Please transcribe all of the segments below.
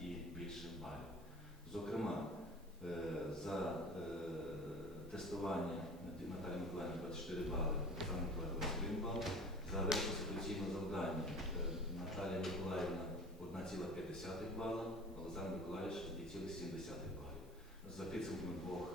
і більше балів. Зокрема, е, за е, тестування Наталі Миколаївні 24 бали, Оксана Миколаївна 21 бал, за реконституційне завдання е, Наталія Миколаївна 1,5 бала, Олександр Миколаївич 2,7 балів. За підсумками двох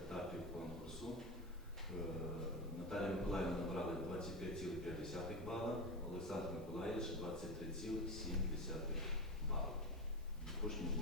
етапів конкурсу Наталія Миколаївна набрала 25,5 бала, Олександр Миколаївич 23,7 бала. prochaine.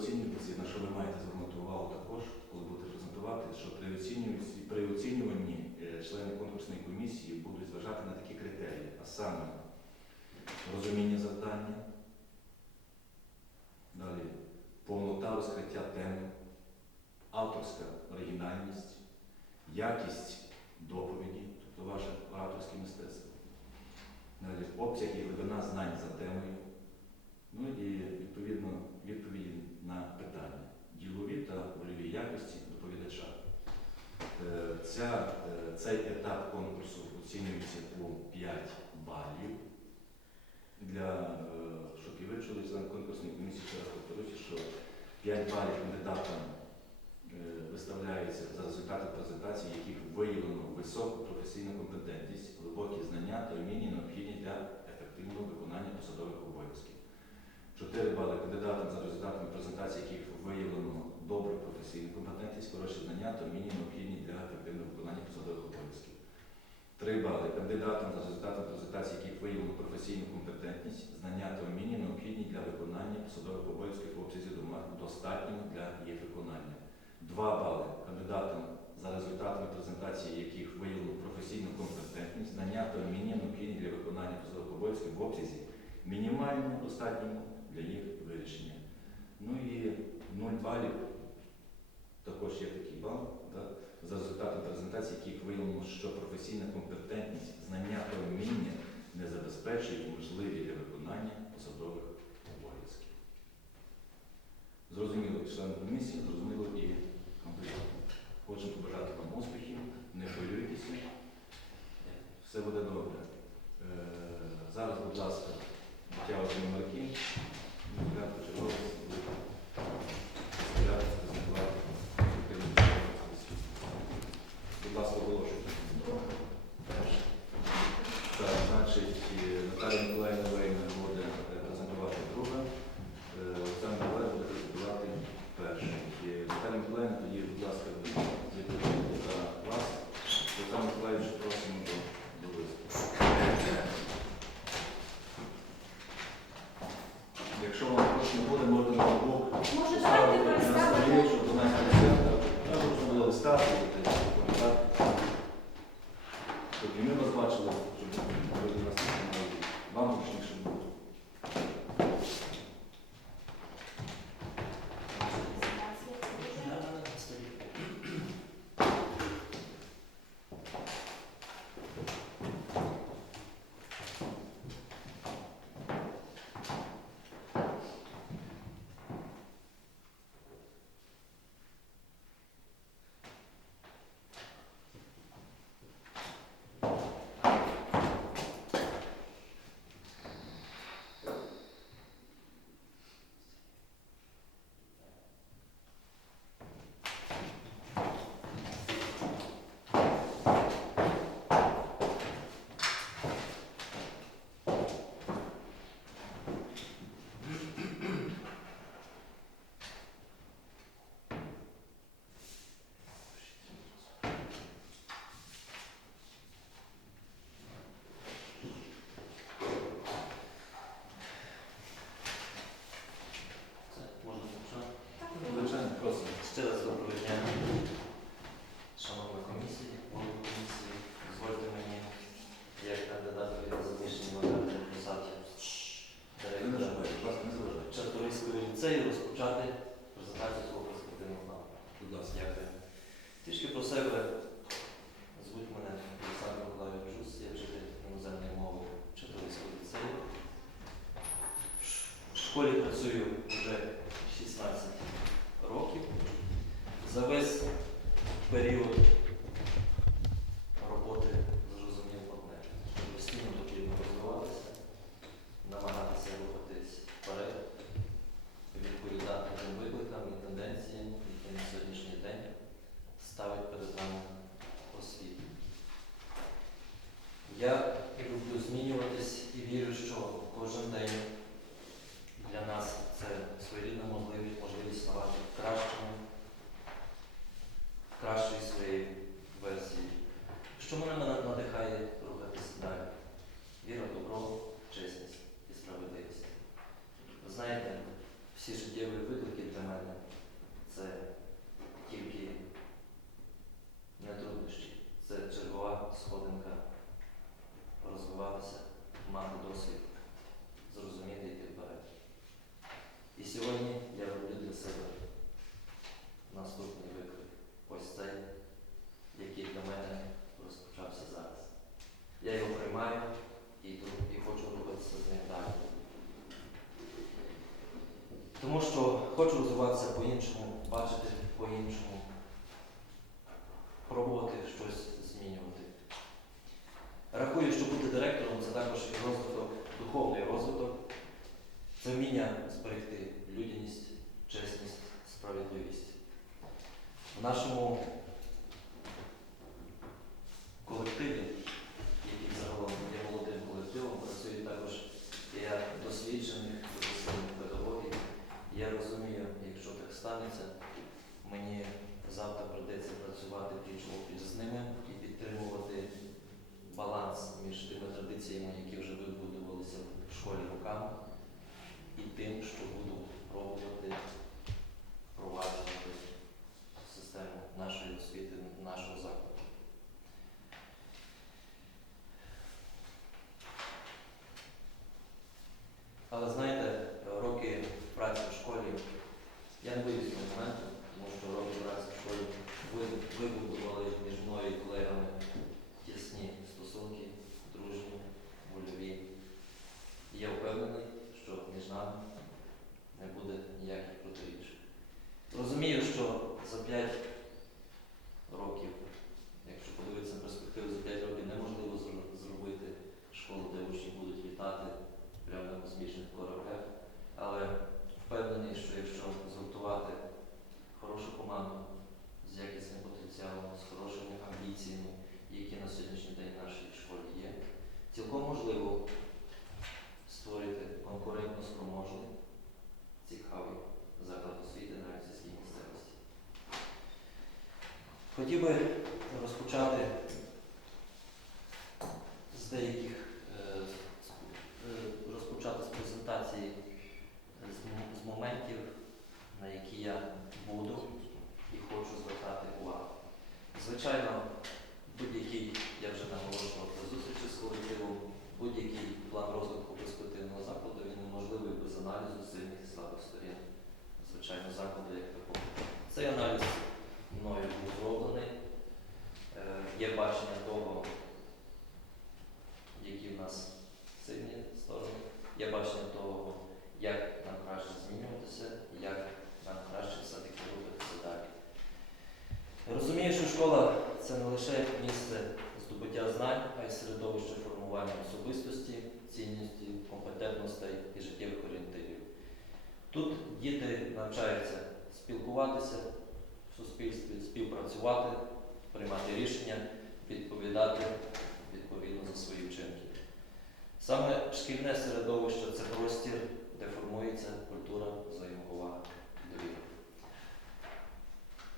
Що на що ви маєте звернути увагу також, коли будете презентувати, що при оцінюванні, при оцінюванні е, члени конкурсної комісії будуть зважати на такі критерії, а саме розуміння завдання, далі повнота розкриття теми, авторська оригінальність, якість доповіді, тобто ваше ораторське мистецтво, далі обсяг і глибина знань за темою, ну і відповідно відповіді на питання, ділові та вольові якості доповідача. Е, Ця, е, цей етап конкурсу оцінюється по 5 балів. Для, е, щоб і ви чули член конкурсної комісії, ще раз повторюся, що 5 балів кандидатам виставляється за результати презентації, яких виявлено високу професійну компетентність, глибокі знання та вміння необхідні для ефективного виконання посадових обов'язків. 4 бали кандидатам за результатами презентації, яких виявлено добру професійну компетентність, хороші знання та вміння необхідні для ефективного виконання посадових обов'язків. 3 бали кандидатам за результатами презентації, яких виявлено професійну компетентність, знання та вміння необхідні для виконання посадових обов'язків в обсязі дома достатньому для їх виконання. 2 бали кандидатам за результатами презентації, яких виявлено професійну компетентність, знання та вміння необхідні для виконання посадових обов'язків в обсязі мінімальному достатньому для їх вирішення. Ну і 0 балів, також є такий бал, да, за результатом презентації, яких виявлено, що професійна компетентність, знання та вміння не забезпечують можливі для виконання посадових обов'язків. Зрозуміло член комісії, зрозуміло і За весь період роботи зрозумів одне, що постійно потрібно розвиватися, намагатися рухатись вперед, відповідати тим викликам і тенденціям, які на сьогоднішній день ставить перед нами освіта. Я люблю змінюватись і вірю, що кожен день для нас це своєрідна можливість, можливість ставати кращими, кращою своєю версією. Що мене на- надихає рухатись далі? Віра, в добро, чесність і справедливість. Ви знаєте, всі життєві виклики для мене це тільки не труднощі, це чергова сходинка розвиватися, мати досвід, зрозуміти йти вперед. І сьогодні я роблю для себе наступний виклик. Ось цей, який для мене розпочався зараз. Я його приймаю і, йду- і хочу рухатися з ним далі. Тому що хочу розвиватися по-іншому, бачити по-іншому, пробувати щось змінювати. Рахую, що бути директором це також і розвиток, духовний розвиток, це вміння зберегти людяність, чесність, справедливість. Нашому колективі, який загалом є молодим колективом, працюють також і я досвідчених професійних педагогів. Я розумію, якщо так станеться, мені завтра прийдеться працювати пліч опліч з ними і підтримувати баланс між тими традиціями, які вже вибудувалися в школі роками, і тим, що буду пробувати впроваджувати в систему нашої освіти, нашого закладу. Але знаєте, роки праці в школі, я не боюсь цього моменту, тому що роки праці в школі ви- вибудували між мною і колегами тісні стосунки, дружні, вольові. І я впевнений, що між нами не буде ніяких протиріч. Розумію, що за 5 років, якщо подивитися на перспективу, за 5 років неможливо зро- зробити школу, де учні будуть літати прямо на космічних кораблях. Але впевнений, що якщо згуртувати хорошу команду з якісним потенціалом, з хорошими амбіціями, які на сьогоднішній день в нашій школі є, цілком можливо створити конкурентно спроможний, цікавий заклад освіти на сільській місцевості. Хотів би розпочати з деяких е, е, розпочати з презентації з, моментів, на які я буду і хочу звертати увагу. Звичайно, будь-який, я вже наголошував при зустрічі з колективом, будь-який план розвитку перспективного закладу він неможливий без аналізу сильних і слабих сторін, звичайно, закладу як такого. Цей аналіз мною був зроблений. Є бачення того, які в нас сильні сторони, є бачення того, як нам краще змінюватися, як нам краще все-таки рухатися далі. Розумію, що школа це не лише місце здобуття знань, а й середовище формування особистості, цінності, компетентностей і життєвих орієнтирів. Тут діти навчаються спілкуватися в суспільстві, співпрацювати, приймати рішення, відповідати відповідно за свої вчинки. Саме шкільне середовище це простір, де формується культура взаємоповаги довіри.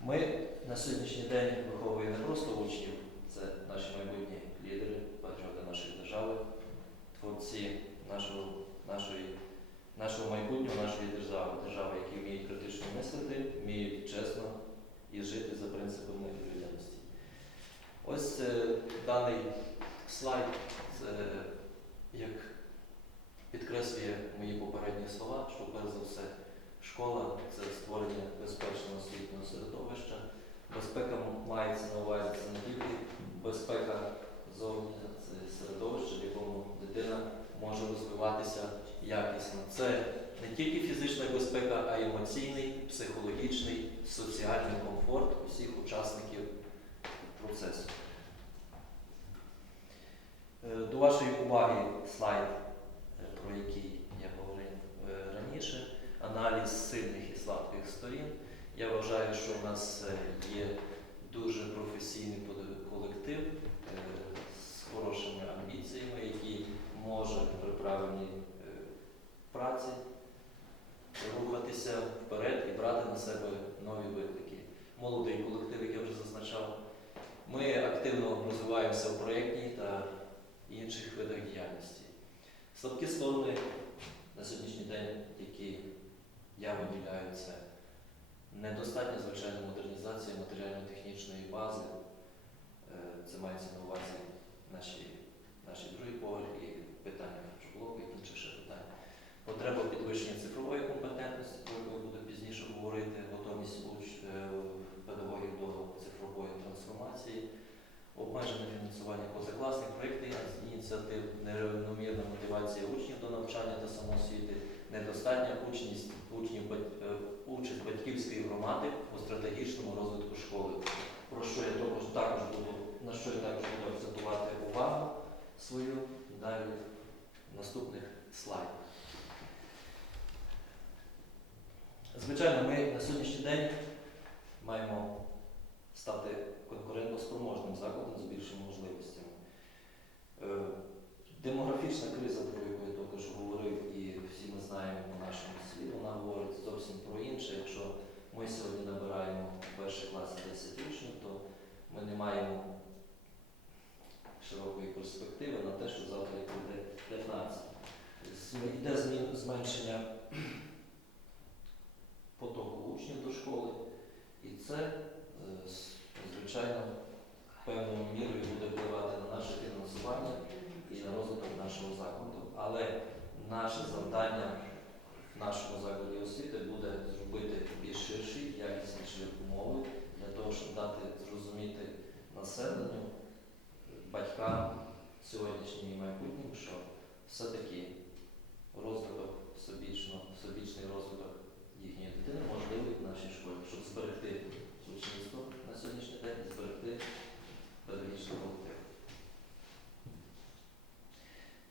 Ми на сьогоднішній день виховуємо не просто учнів, це наші майбутні лідери, патріоти нашої держави, творці нашого, нашої, нашого майбутнього, нашої держави, держави, які вміють критично мислити, вміють чесно і жити за принципами людяності. Ось е, даний слайд це як підкреслює мої попередні слова, що перш за все школа це створення безпечного освітнього середовища. Безпека мається на увазі це не тільки безпека зовні, це середовище, в якому дитина може розвиватися якісно. Це не тільки фізична безпека, а й емоційний, психологічний, соціальний комфорт усіх учасників процесу. Е, До вашої уваги слайд, е, про який я говорив е, раніше, аналіз сильних і слабких сторін. Я вважаю, що в нас є дуже професійний колектив з хорошими амбіціями, який може при правильній праці рухатися вперед і брати на себе нові виклики. Молодий колектив, як я вже зазначав, ми активно розвиваємося в проєктній та інших видах діяльності. Слабкі сторони на сьогоднішній день, які я виділяю, це недостатня, звичайно, модернізація матеріально-технічної бази. Е, Це мається на увазі наші, наші другі поверхи, питання блоку і інші ще питання. Потреба підвищення цифрової компетентності, про яку я буду пізніше говорити, готовність уч- е, педагогів до цифрової трансформації, обмежене фінансування позакласних проєктів, ініціатив, нерівномірна мотивація учнів до навчання та самоосвіти, недостатня учність учнів бать- е, участь батьківської громади у стратегічному розвитку школи. Про що я також також буду на що я також буду акцентувати увагу свою далі в наступних слайдах. Звичайно, ми на сьогоднішній день маємо стати конкурентоспроможним закладом з більшими можливостями. Е, Демографічна криза, про яку я також говорив, і всі ми знаємо по нашому світу, вона говорить зовсім про інше. Якщо ми сьогодні набираємо перший клас 10 учнів, то ми не маємо широкої перспективи на те, що завтра їх буде 15. Зм- Йде зменшення потоку учнів до школи, і це, е, звичайно, певною мірою буде впливати на наше фінансування і на розвиток нашого закладу. Але наше завдання в нашому закладі освіти буде зробити більш ширші, якісніші умови для того, щоб дати зрозуміти населенню, батькам сьогоднішнім і майбутнім, що все-таки розвиток собічно, собічний розвиток їхньої дитини можливий в нашій школі, щоб зберегти учнівство на сьогоднішній день і зберегти педагогічний колектив.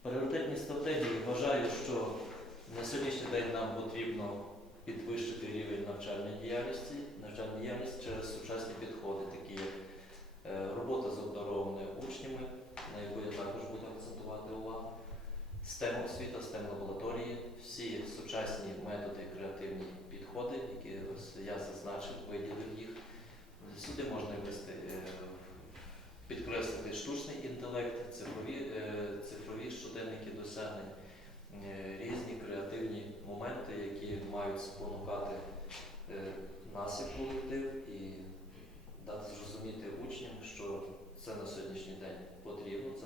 Пріоритетні стратегії вважаю, що на сьогоднішній день нам потрібно підвищити рівень навчальної діяльності, навчальної діяльності через сучасні підходи, такі як е, робота з обдарованими учнями, на яку я також буду STEM освіта, STEM лабораторії, всі сучасні методи, креативні підходи, які я зазначив, виділив їх. Сюди можна ввести, е, підкреслити штучний інтелект, цифрові, е, цифрові щоденники досягнень, е, різні креативні моменти, які мають спонукати нас як колектив і дати зрозуміти учням, що це на сьогоднішній день потрібно.